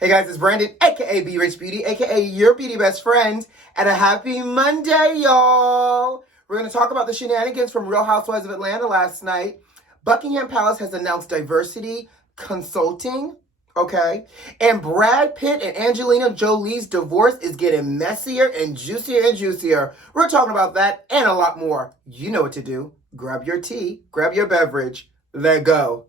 Hey guys, it's Brandon, aka B.Rich Beauty, aka your beauty best friend, and a happy Monday, y'all! We're going to talk about the shenanigans from Real Housewives of Atlanta last night. Buckingham Palace has announced diversity consulting, okay? And Brad Pitt and Angelina Jolie's divorce is getting messier and juicier. We're talking about that and a lot more. You know what to do. Grab your tea, grab your beverage, let go.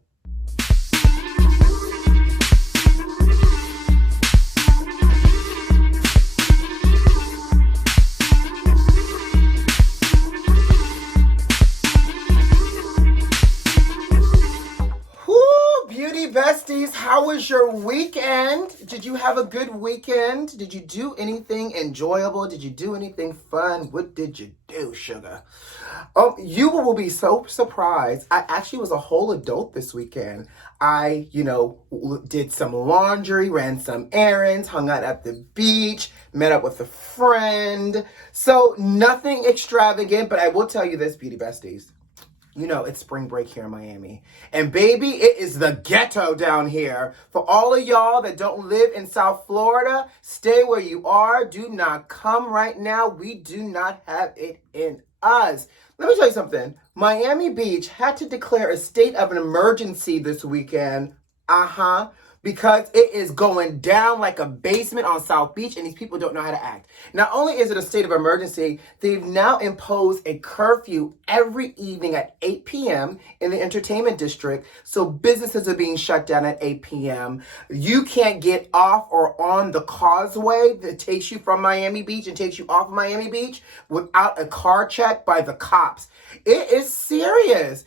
Besties, how was your weekend? Did you have a good weekend? Did you do anything enjoyable? Did you do anything fun? What did you do, sugar? You will be so surprised. I actually was a whole adult this weekend. I, did some laundry, ran some errands, hung out at the beach, met up with a friend. So nothing extravagant, but I will tell you this, beauty besties. It's spring break here in Miami. And baby, it is the ghetto down here. For all of y'all that don't live in South Florida, stay where you are. Do not come right now. We do not have it in us. Let me tell you something. Miami Beach had to declare a state of an emergency this weekend. Because it is going down like a basement on South Beach, and these people don't know how to act. Not only is it a state of emergency, they've now imposed a curfew every evening at 8 p.m. in the entertainment district, so businesses are being shut down at 8 p.m. You can't get off or on the causeway that takes you from Miami Beach and takes you off of Miami Beach without a car check by the cops. It is serious.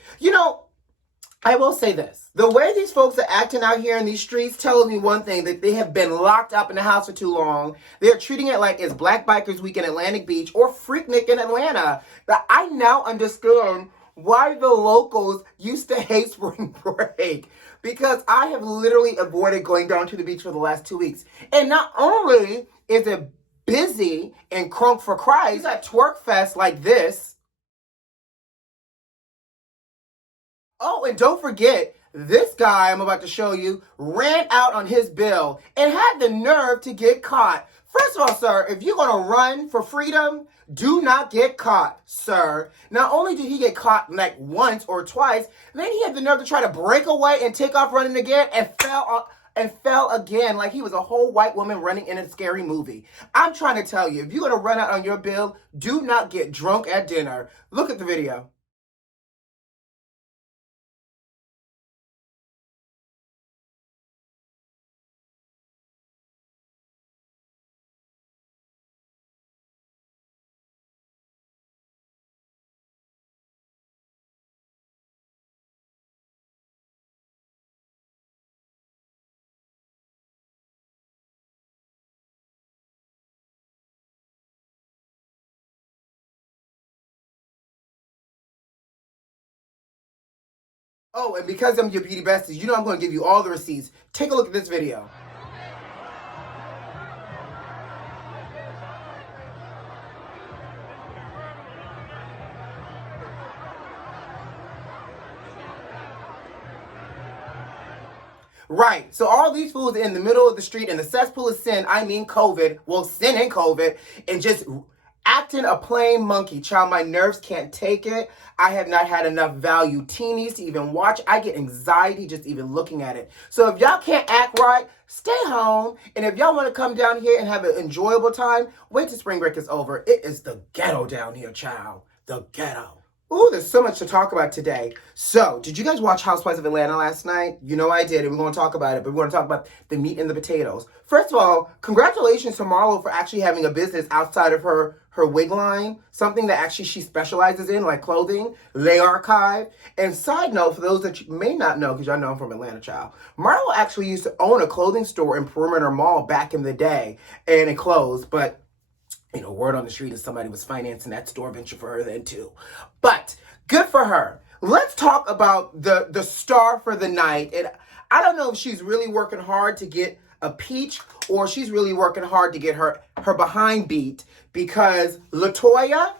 I will say this. The way these folks are acting out here in these streets tells me one thing, that they have been locked up in the house for too long. They're treating it like it's Black Bikers Week in Atlantic Beach or Freaknik in Atlanta. That I now understand why the locals used to hate spring break. Because I have literally avoided going down to the beach for the last 2 weeks. And not only is it busy and crunk for Christ at Twerk Fest like this. Oh, and don't forget, this guy I'm about to show you ran out on his bill and had the nerve to get caught. First of all, sir, if you're going to run for freedom, do not get caught, sir. Not only did he get caught like once or twice, then he had the nerve to try to break away and take off running again and fell again like he was a whole white woman running in a scary movie. I'm trying to tell you, if you're going to run out on your bill, do not get drunk at dinner. Look at the video. Oh, and because I'm your beauty bestie, I'm going to give you all the receipts. Take a look at this video. Right. So all these fools in the middle of the street in the cesspool of sin, I mean COVID, sin and COVID, and just acting a plain monkey. Child, my nerves can't take it. I have not had enough value teenies to even watch. I get anxiety just even looking at it. So if y'all can't act right, stay home. And if y'all want to come down here and have an enjoyable time, wait till spring break is over. It is the ghetto down here, child. The ghetto. Ooh, there's so much to talk about today. So, did you guys watch Housewives of Atlanta last night? You know I did, and we're going to talk about it, but we're going to talk about the meat and the potatoes. First of all, congratulations to Marlo for actually having a business outside of her wig line, something that actually she specializes in, like clothing, Les Archives. And side note, for those that you may not know, because y'all know I'm from Atlanta, child, Marlo actually used to own a clothing store in Perimeter Mall back in the day, and it closed, but word on the street is somebody was financing that store venture for her then too. But good for her. Let's talk about the star for the night. And I don't know if she's really working hard to get a peach or she's really working hard to get her behind beat, because LaToya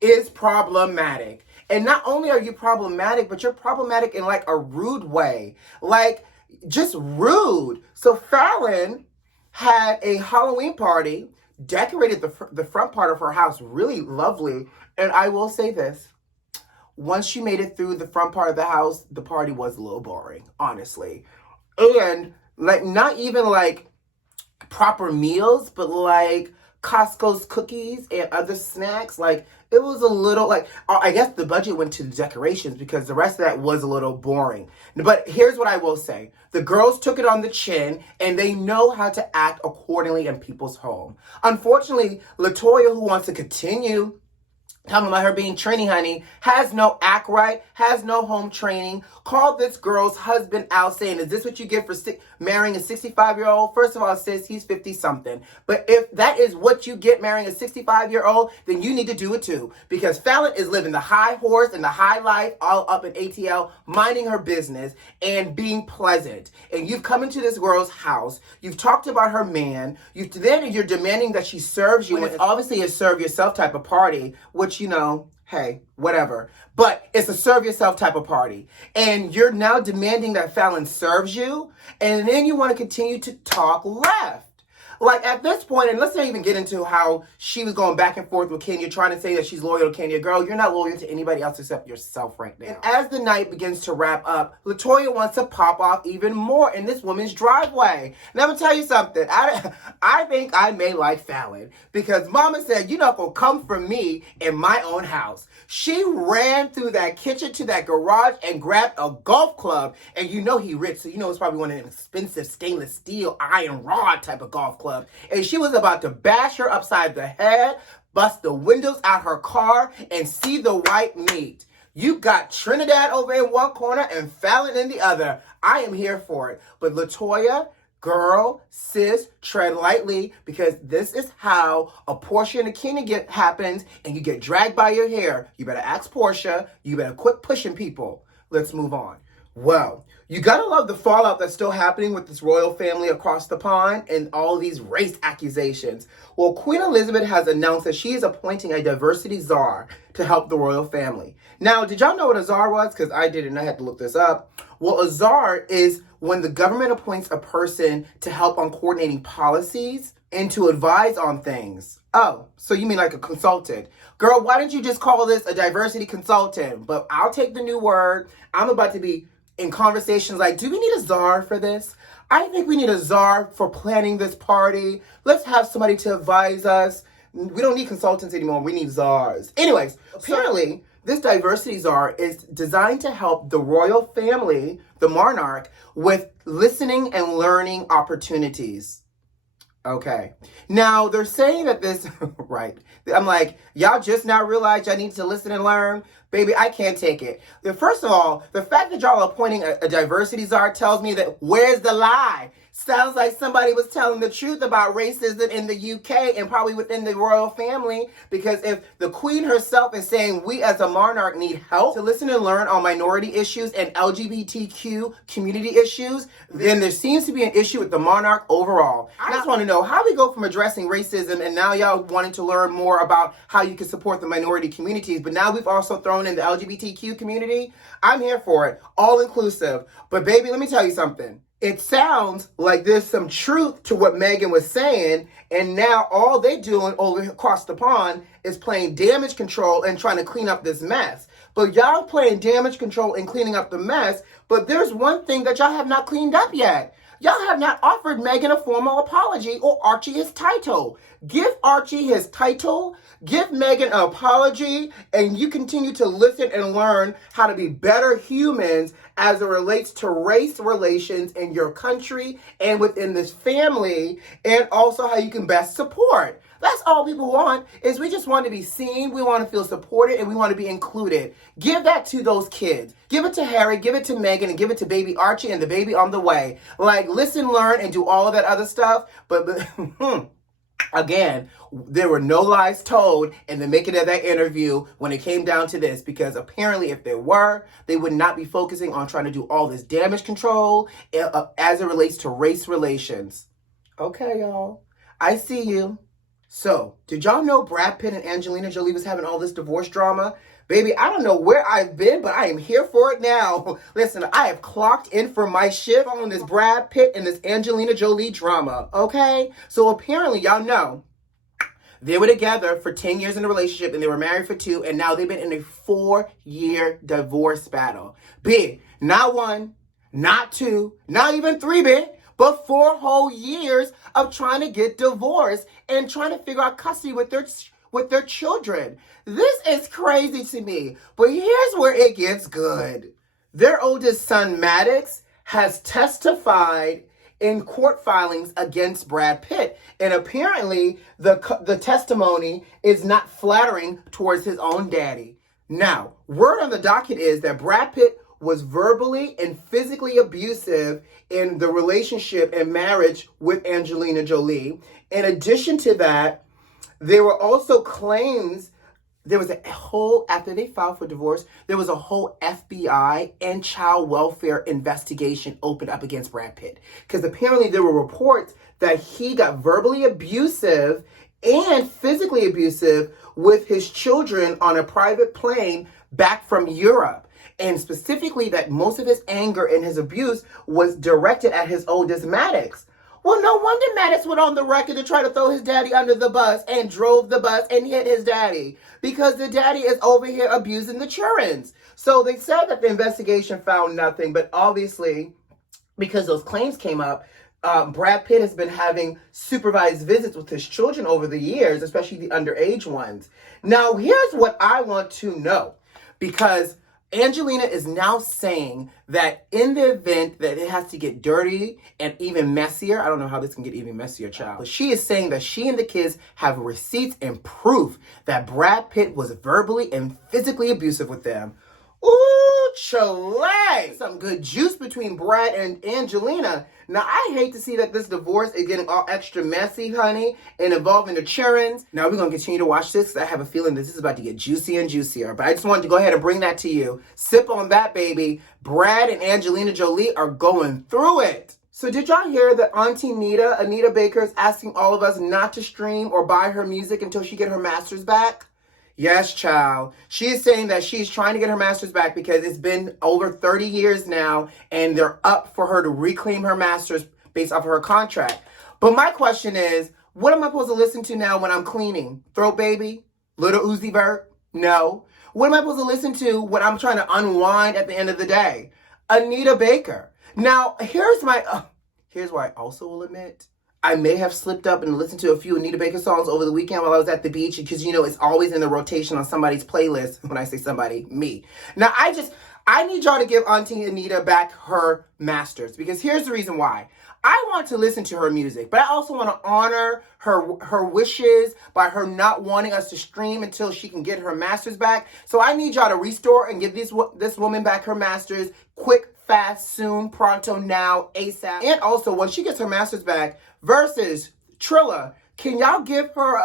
is problematic. And not only are you problematic, but you're problematic in like a rude way. Like just rude. So Fallon had a Halloween party, decorated the front part of her house really lovely. And I will say this. Once she made it through the front part of the house, the party was a little boring, honestly. And like not even like proper meals, but like Costco's cookies and other snacks. Like it was a little like, I guess the budget went to the decorations because the rest of that was a little boring. But here's what I will say. The girls took it on the chin and they know how to act accordingly in people's home. Unfortunately, LaToya, who wants to continue talking about her being training, honey, has no act right, has no home training, called this girl's husband out saying, is this what you get for marrying a 65-year-old? First of all, sis, he's 50-something. But if that is what you get marrying a 65-year-old, then you need to do it too. Because Fallon is living the high horse and the high life all up in ATL, minding her business and being pleasant. And you've come into this girl's house, you've talked about her man, then you're demanding that she serves you. And it's obviously a serve yourself type of party, which, you know, hey, whatever. But it's a serve yourself type of party. And you're now demanding that Fallon serves you. And then you want to continue to talk left. Like at this point, and let's not even get into how she was going back and forth with Kenya, trying to say that she's loyal to Kenya. Girl, you're not loyal to anybody else except yourself right now. And as the night begins to wrap up, LaToya wants to pop off even more in this woman's driveway. Now, I'm going to tell you something. I think I may like Fallon because Mama said, you're not going to come for me in my own house. She ran through that kitchen to that garage and grabbed a golf club. And you know he rich, so you know it's probably one of them expensive stainless steel iron rod type of golf club. And she was about to bash her upside the head, bust the windows out her car, and see the white meat. You got Trinidad over in one corner and Fallon in the other. I am here for it. But LaToya, girl, sis, tread lightly because this is how a Portia and a Kenya happens and you get dragged by your hair. You better ask Portia. You better quit pushing people. Let's move on. Well, you gotta love the fallout that's still happening with this royal family across the pond and all these race accusations. Well, Queen Elizabeth has announced that she is appointing a diversity czar to help the royal family. Now, did y'all know what a czar was? Because I didn't. I had to look this up. Well, a czar is when the government appoints a person to help on coordinating policies and to advise on things. Oh, so you mean like a consultant. Girl, why didn't you just call this a diversity consultant? But I'll take the new word. I'm about to be in conversations like, do we need a czar for this? I think we need a czar for planning this party. Let's have somebody to advise us. We don't need consultants anymore. We need czars. Anyways, apparently, this diversity czar is designed to help the royal family, the monarch, with listening and learning opportunities. Okay. Now, they're saying that this, right. I'm like, y'all just now realize y'all need to listen and learn? Baby, I can't take it. First of all, the fact that y'all are appointing a diversity czar tells me that where's the lie? Sounds like somebody was telling the truth about racism in the UK and probably within the royal family, because if the queen herself is saying we as a monarch need help to listen and learn on minority issues and LGBTQ community issues, then there seems to be an issue with the monarch overall. I just want to know how we go from addressing racism and now y'all wanting to learn more about how you can support the minority communities, but now we've also thrown in the LGBTQ community. I'm here for it, all inclusive. But baby, let me tell you something. It sounds like there's some truth to what Meghan was saying, and now all they're doing over across the pond is playing damage control and trying to clean up this mess. But y'all playing damage control and cleaning up the mess, but there's one thing that y'all have not cleaned up yet. Y'all have not offered Meghan a formal apology or Archie his title. Give Archie his title, give Meghan an apology, and you continue to listen and learn how to be better humans as it relates to race relations in your country and within this family, and also how you can best support. That's all people want, is we just want to be seen, we want to feel supported, and we want to be included. Give that to those kids. Give it to Harry, give it to Meghan, and give it to baby Archie and the baby on the way. Like, listen, learn, and do all of that other stuff, but again, there were no lies told in the making of that interview when it came down to this, because apparently if there were, they would not be focusing on trying to do all this damage control as it relates to race relations. Okay, y'all. I see you. So, did y'all know Brad Pitt and Angelina Jolie was having all this divorce drama? Baby, I don't know where I've been, but I am here for it now. Listen, I have clocked in for my shift on this Brad Pitt and this Angelina Jolie drama, okay? So apparently, y'all know, they were together for 10 years in a relationship and they were married for 2, and now they've been in a 4-year divorce battle. Big, not 1, not 2, not even 3, big, but 4 whole years of trying to get divorced and trying to figure out custody with their children. This is crazy to me, but here's where it gets good. Their oldest son, Maddox, has testified in court filings against Brad Pitt. And apparently, the testimony is not flattering towards his own daddy. Now, word on the docket is that Brad Pitt was verbally and physically abusive in the relationship and marriage with Angelina Jolie. In addition to that, there were also claims, there was a whole, after they filed for divorce, there was a whole FBI and child welfare investigation opened up against Brad Pitt. Because apparently there were reports that he got verbally abusive and physically abusive with his children on a private plane back from Europe. And specifically that most of his anger and his abuse was directed at his oldest, Maddox. Well, no wonder Maddox went on the record to try to throw his daddy under the bus and drove the bus and hit his daddy because the daddy is over here abusing the children. So they said that the investigation found nothing, but obviously, because those claims came up, Brad Pitt has been having supervised visits with his children over the years, especially the underage ones. Now, here's what I want to know, because Angelina is now saying that in the event that it has to get dirty and even messier, I don't know how this can get even messier, child, but she is saying that she and the kids have receipts and proof that Brad Pitt was verbally and physically abusive with them. Ooh, Chile! Some good juice between Brad and Angelina. Now, I hate to see that this divorce is getting all extra messy, honey, and involving the children. Now, we're going to continue to watch this because I have a feeling that this is about to get juicier and juicier. But I just wanted to go ahead and bring that to you. Sip on that, baby. Brad and Angelina Jolie are going through it. So did y'all hear that Auntie Anita Baker, is asking all of us not to stream or buy her music until she get her masters back? Yes, child. She is saying that she's trying to get her masters back because it's been over 30 years now and they're up for her to reclaim her masters based off of her contract. But my question is, what am I supposed to listen to now when I'm cleaning? Throat Baby? Little Uzi Vert? No. What am I supposed to listen to when I'm trying to unwind at the end of the day? Anita Baker. Now, here's where I also will admit, I may have slipped up and listened to a few Anita Baker songs over the weekend while I was at the beach because, you know, it's always in the rotation on somebody's playlist. When I say somebody, me. Now, I need y'all to give Auntie Anita back her masters because here's the reason why. I want to listen to her music, but I also want to honor her wishes by her not wanting us to stream until she can get her masters back. So I need y'all to restore and give this woman back her masters quick, fast, soon, pronto, now, ASAP. And also, when she gets her masters back, versus Trilla, can y'all give her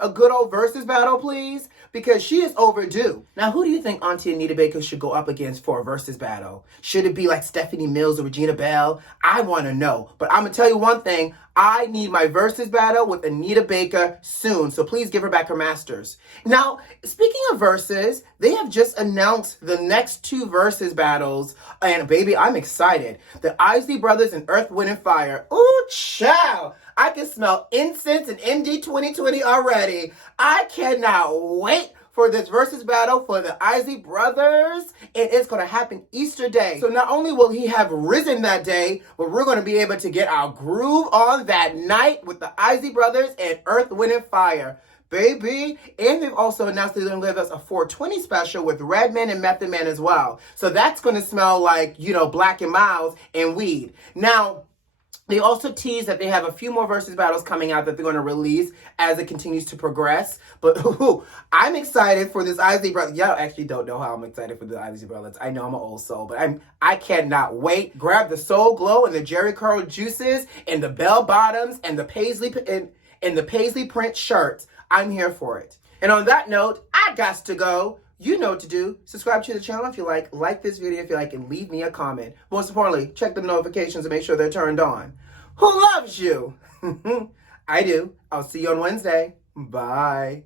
a good old versus battle, please? Because she is overdue. Now, who do you think Auntie Anita Baker should go up against for a versus battle? Should it be like Stephanie Mills or Regina Belle? I want to know. But I'm going to tell you one thing. I need my versus battle with Anita Baker soon. So please give her back her masters. Now, speaking of versus, they have just announced the next 2 versus battles. And baby, I'm excited. The Isley Brothers and Earth, Wind, and Fire. Ooh, child. I can smell incense and MD 2020 already. I cannot wait for this versus battle for the Isley Brothers. And it's going to happen Easter Day. So not only will he have risen that day, but we're going to be able to get our groove on that night with the Isley Brothers and Earth, Wind, and Fire. Baby. And they've also announced they're going to give us a 420 special with Redman and Method Man as well. So that's going to smell like, you know, Black and Miles and weed. Now, they also tease that they have a few more versus battles coming out that they're going to release as it continues to progress. But I'm excited for this Isley Brothers. Y'all actually don't know how I'm excited for the Isley Brothers. I know I'm an old soul, but I cannot wait. Grab the Soul Glow and the Jerry Curl juices and the bell bottoms and the paisley print shirts. I'm here for it. And on that note, I got to go. You know what to do. Subscribe to the channel if you like this video if you like, and leave me a comment. Most importantly, check the notifications and make sure they're turned on. Who loves you? I do. I'll see you on Wednesday. Bye.